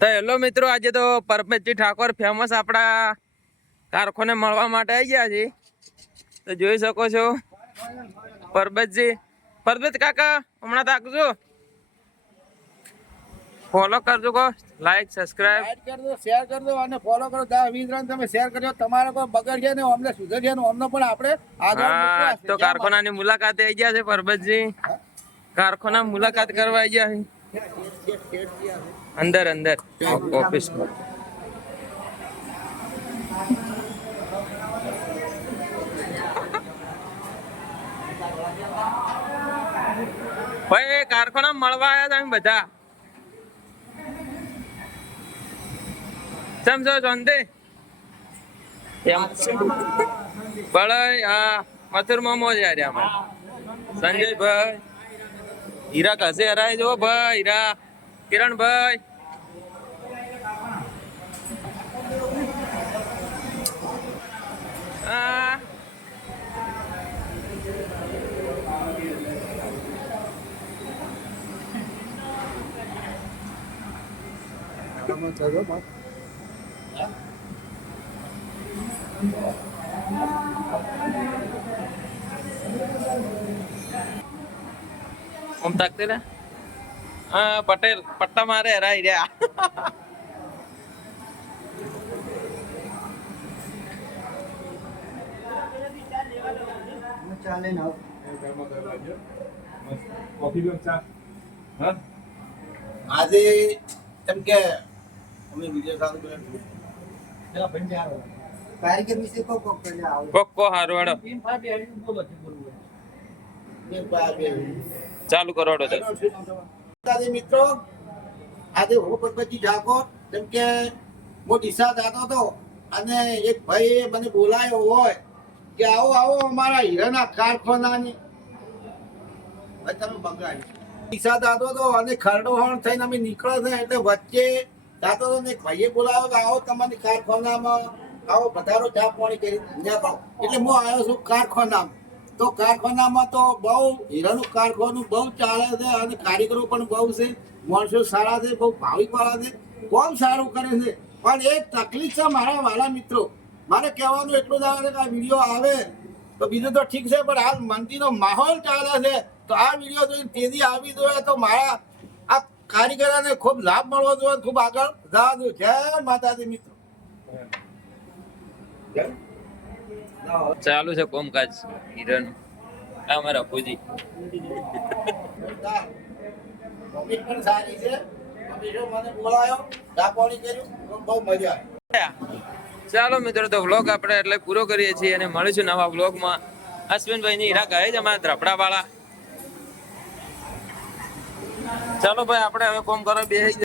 તો હેલો મિત્રો, આજે તો પરમેશજી ઠાકોર ફેમસ આપણા કારખાને મળવા માટે આવી ગયા છે. તો જોઈ શકો છો પરમેશજી. પરમેશ કાકા હમણાં તાકજો, ફોલો કરજો, કો લાઈક સબસ્ક્રાઇબ કરજો, શેર કરજો અને ફોલો કરો. 10-20 રન તમે શેર કરજો, તમારે કોઈ બગડશે ને અમને સુધરશે ને અમને પણ આપણે આગળ તો કારખાનાની મુલાકાતે આવી ગયા છે પરમેશજી. કારખાના મુલાકાત કરવા આવી ગયા છે. અંદર ઓફિસ ભાઈ કારખાના મળવા આવ્યા તમે બધા. સમજો શાંતિ મથુર મામો જ યાર સંજયભાઈ હીરા કસે હરાય જો ભાઈ. હીરા કિરણભાઈ ઓમ તાકતે ને પટેલ પટ્ટા મારે હરાઈ રહ્યા. આજે એમ કે અમે વિડિયો ચાલુ કારીગર વિશે કોકો હારવાડો ચાલુ કરો. મિત્રો, આજે હું પરમેશજી ઠાકોર જેમ કે હું ડીસા જતો હતો અને એક ભાઈ મને બોલાયો હોય કે આવો અમારા હીરાના કારખાનાની તમે બંગાળી ડીસા જતો હતો અને ખરડો હોણ થઈને અમે નીકળ્યા છે એટલે વચ્ચે જતો હતો ને એક ભાઈએ બોલાવ્યો કે આવો તમારી કારખાનામાં આવો પધારો, ચા પાણી કરી એટલે હું આવ્યો છું કારખાનામાં. તો કારખાનામાં તો બહુ હીરાનું કારખાનું બહુ ચાલે છે અને કારીગરો પણ બહુ છે, માણસો સારા છે, બહુ ભાવિક વાળા છે, કોમ સારું કરે છે. પણ એક તકલીફ છે મારા વાલા મિત્રો, મારે કહેવાનું એટલું જ આવે છે કે આ વિડીયો આવે તો બીજું તો ઠીક છે, પણ હાલ મંદીનો માહોલ ચાલે છે તો આ વિડીયો જોઈને તેજી આવી જોઈએ તો મારા આ કારીગરોને ખૂબ લાભ મળવો જોઈએ, ખૂબ આગળ જવા જોઈએ. જય માતાજી મિત્રો. ચાલુ છે કોમકાજ હિરણ. અમારા પૂજી પણ સારી છે. મને બોલાયો, ચા પાણી કર્યું, બહુ મજા આવી. ચાલો મિત્રો, તો વ્લોગ આપણે એટલે પૂરો કરીએ છીએ અને મળીશું નવા વ્લોગમાં. અશ્વિનભાઈ ની હીરા કહે છે અમારા ધ્રપડા વાળા. ચાલો ભાઈ, આપણે હવે કોમ કરો બે